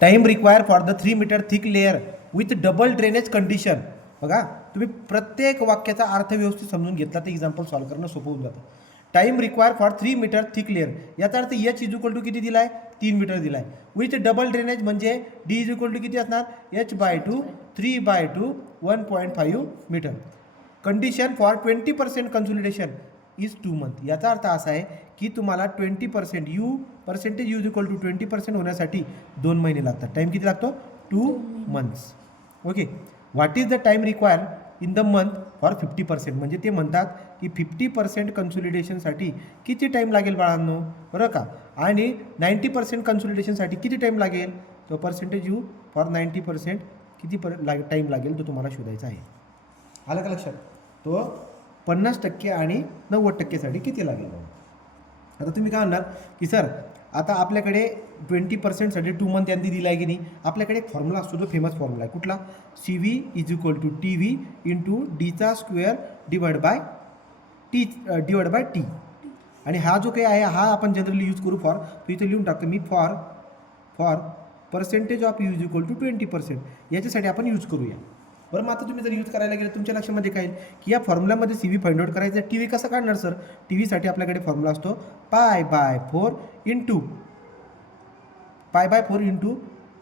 Time require for the 3 metre thick layer with double drainage condition. बघा तुम्ही प्रत्येक वाक्याचा अर्थ व्यवस्थित समजून घेतला तर एक्झाम्पल सॉल्व्ह करणं सोपं होऊन जातं. Time require for 3 metre thick layer, याचा अर्थ एच इज इक्वल टू किती दिला आहे, 3 मीटर दिला आहे. विथ डबल ड्रेनेज म्हणजे डी इज इक्वल टू किती असणार, h/2 3/2 1.5 metre. Condition for 20% consolidation is 2 month. याचा अर्थ असा आहे की तुम्हाला 20% U percentage use equal to 20% होण्यासाठी 2 महिने लागतात. टाईम किती लागतो, 2 months. Okay. What is the time require in the month for 50%, म्हणजे ते म्हणतात की 50% कन्सोलिडेशनसाठी किती टाईम लागेल बाळांनो, बरं का. आणि 90% कन्सोलिडेशनसाठी किती टाईम लागेल, तो पर्सेंटेज यू फॉर 90% किती टाईम लागेल तो तुम्हाला शोधायचा आहे. आलं का लक्षात. तो 50% आणि 90%साठी किती लागेल. आता तुम्ही काय म्हणणार की सर आता आपल्याकडे 20%साठी 2 मंथ यांनी दिला आहे की नाही. आपल्याकडे एक फॉर्म्युला असतो, जो फेमस फॉर्म्युला आहे कुठला, CV is equal to TV into डीचा स्क्वेअर डिवाइड बाय टी. आणि हा जो काही आहे हा आपण जनरली यूज करू फॉर, तो इथे लिहून टाकतो मी, for percentage of U is equal to 20%, याच्यासाठी आपण यूज करूया. बरं, मग आता तुम्ही जर यूज करायला गेलं तुमच्या लक्षामध्ये काय येईल की या फॉर्म्युल्यामध्ये CV फाइंड आउट करायचं. TV कसं काढणार सर, TVसाठी आपल्याकडे फॉर्म्युला असतो π/4 इंटू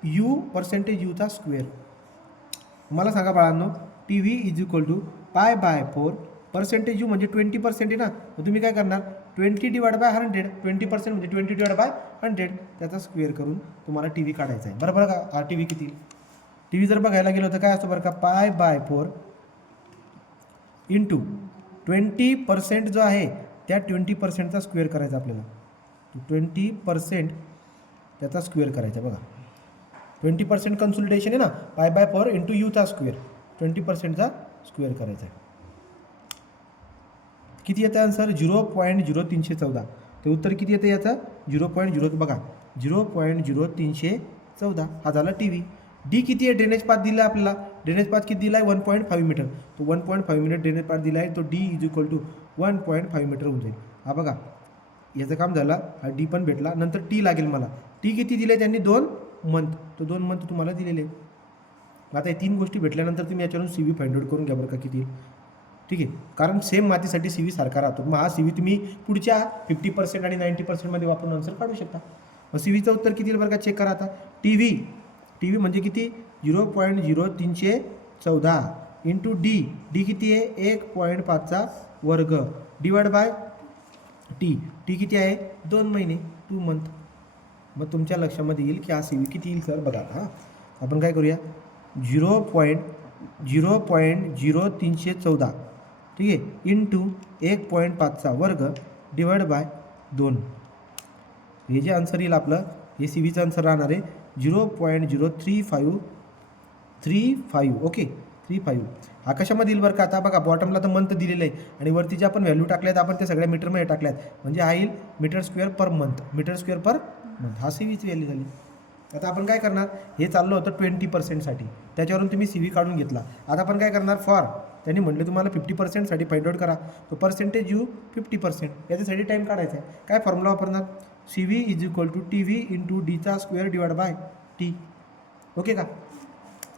यू पर्सेंटेज यूचा स्क्वेअर. मला सांगा बाळांनो, TV is equal to π/4 percentage U म्हणजे 20% आहे ना, तर तुम्ही काय करणार 20 डिवाइड बाय 100, 20% म्हणजे 20 डिवाइड बाय 100, त्याचा स्क्वेअर करून तुम्हाला TV काढायचा आहे. बरोबर का. हा TV किती, TV जर बघायला गेलो तर काय असतो बरं का, π/4 इंटू 20% जो आहे त्या 20%चा स्क्वेअर करायचा आपल्याला. 20% त्याचा स्क्वेअर करायचा. बघा 20% कन्सोलिडेशन आहे ना, π/4 इंटू यूचा स्क्वेअर, 20%चा स्क्वेअर करायचा आहे. किती येतं आन्सर, 0.0314. ते उत्तर किती येतं याचं, 0.0. बघा 0.0314 हा झाला TV. डी किती आहे, ड्रेनेज पाथ दिला आहे आपल्याला, ड्रेनेज पाथ किती दिला आहे 1.5 मीटर. तो 1.5 मीटर ड्रेनेज पाथ दिला आहे, तो D is equal to 1.5 metre होऊन जाईल. हा बघा याचं काम झालं, हा D पण भेटला. नंतर T लागेल मला, T किती दिले त्यांनी 2 मंथ, तो 2 मंथ तुम्हाला दिलेले. आता या 3 गोष्टी भेटल्यानंतर तुम्ही याच्यावरून CV फाइंड आउट करून घ्या बरं का किती. ठीक आहे, कारण सेम मातीसाठी CV सारखा राहतो. मग हा CV तुम्ही पुढच्या 50% आणि 90% वापरून आन्सर काढू शकता. मग CVचं उत्तर किती बरं का, चेक करा आता. TV म्हणजे किती, 0.0314 इंटू डी किती आहे 1.5चा वर्ग डिवाइड बाय टी किती आहे 2 महिने, 2 मंथ. मग तुमच्या लक्षामध्ये येईल की हा CV किती येईल सर. बघा हां, आपण काय करूया, 0.0314 ठीक आहे इंटू 1.5चा वर्ग डिवाइड बाय 2. हे जे आन्सर येईल आपलं, हे CVचं आन्सर राहणार आहे 0.03535. ओके 35. हा कशामध्ये येईल बरं का. आता बघा बॉटमला तर मंथ दिलेलं आहे आणि वरती जे आपण व्हॅल्यू टाकल्यात आपण त्या सगळ्या मीटरमध्ये टाकल्यात, म्हणजे हा येईल metre square per month, metre square per month. हा CVची व्हॅल्यू झाली. आता आपण काय करणार, हे चाललं होतं 20%साठी, त्याच्यावरून तुम्ही CV काढून घेतला. आता आपण काय करणार, फॉर त्यांनी म्हटलं तुम्हाला 50%साठी फाइंड आउट करा, तो पर्सेंटेज यू 50%, याच्यासाठी टाईम काढायचा आहे. काय फॉर्म्युला वापरणार, CV is equal to TV into डीचा square divide by T. Okay का.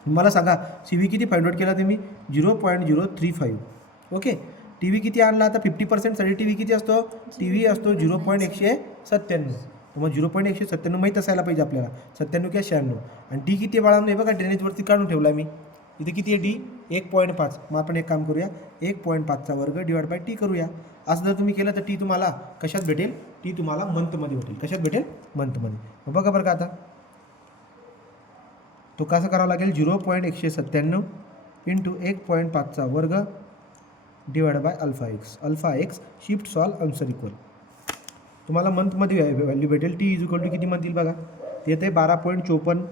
मला सांगा CV किती फाइंड आउट केला तुम्ही, 0.035. ओके. TV किती आणला आता 50%साठी, TV किती असतो, TV असतो 0.197. मग 0.197 माहीत असायला पाहिजे आपल्याला, 97 किंवा 96. आणि D किती बाळांनो, हे बघा ड्रेनेजवरती काढून ठेवला मी, इथे किती आहे D 1.5. मग आपण एक काम करूया, 1.5चा वर्ग डिवाइड बाय टी करूया. असं जर तुम्ही केलं तर T तुम्हाला कशात भेटेल, T तुम्हाला मंथमध्ये भेटेल. कशात भेटेल, मंथमध्ये. मग बघा बरं का आता तो कसं करावा लागेल, 0.197 इंटू 1.5चा वर्ग divide by alpha x shift solve answer equal. तुम्हाला मंथमध्ये व्हॅल्यू भेटेल. T इज इक्वल टू किती मंथ येईल बघा, ते येते 12.54.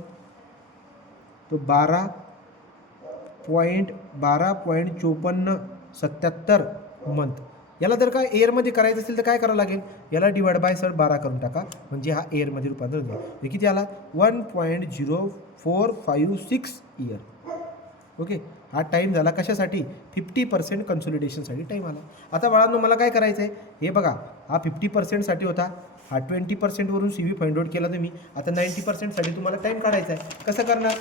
तो 12.5477 मंथ. याला जर का एअरमध्ये करायचं असेल तर काय करावं लागेल, याला डिवाइड बाय सर 12 करून टाका, म्हणजे हा एअरमध्ये रूपांतर होईल. हे किती आला 1.0456 इयर. ओके. हा टाईम झाला कशासाठी, 50% कन्सोलिडेशनसाठी टाईम आला. आता बाळांनो मला काय करायचं आहे, हे बघा हा 50%साठी होता, हा 20%वरून सी व्ही फाइंड आउट केला तुम्ही. आता 90%साठी तुम्हाला टाईम काढायचा आहे. कसं करणार?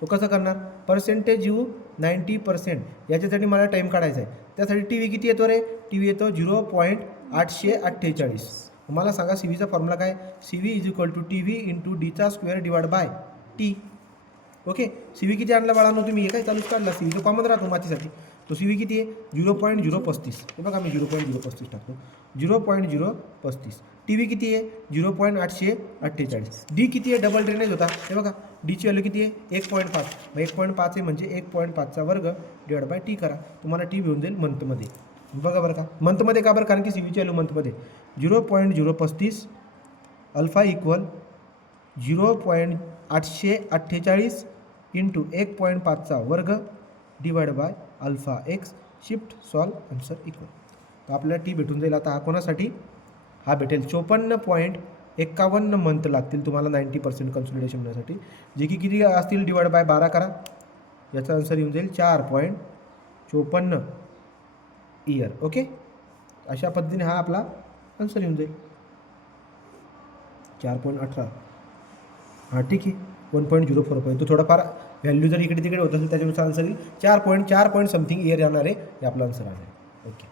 तो कसं करणार? पर्सेंटेज यू 90%, याच्यासाठी मला टाईम काढायचा आहे. त्यासाठी टी व्ही किती येतो रे? टी व्ही येतो 0.848. मला सांगा सी व्हीचा फॉर्म्युला काय? C V is equal to T V into डीचा square divide by T. Okay, C V किती आणला बाळांनो तुम्ही? हे काय चालूच काढला, सी व्ही तो कॉमन राहतो मातीसाठी. तो सी व्ही किती आहे? 0.035. हे बघा मी 0.035 टाकतो. 0.035. टी व्ही किती आहे? 0.848. डी किती आहे? डबल ड्रेनेज होता. हे बघा डीची व्हॅल्यू किती आहे? 1.5. मग 1.5 आहे म्हणजे 1.5चा वर्ग डिवाइड बाय टी करा. तुम्हाला टी घेऊन जाईल मंथमध्ये. बघा बरं का, मंथमध्ये का बरं? कारण की सी व्हीची व्हॅल्यू मंथमध्ये 0.035 अल्फा इक्वल 0.848 इंटू 1.5चा वर्ग divide by alpha x. Shift solve answer equal. तर आपल्याला टी भेटून जाईल. आता हा कोणासाठी? हा भेटेल 54.51 मंथ लागतील तुम्हाला 90% कन्सॉलिडेशन होण्यासाठी, जे की किती असतील? डिवाइड बाय 12 करा. याचा आन्सर येऊन जाईल 4.54 इयर. ओके, अशा पद्धतीने हा आपला आन्सर येऊन जाईल 4.18. हां ठीक आहे, 1.04. तो थोडाफार व्हॅल्यू जर इकडे तिकडे होत असेल त्याच्यानुसार आन्सर येईल 4 पॉईंट समथिंग इयर येणार आहे. हे आपला आन्सर आहे. ओके.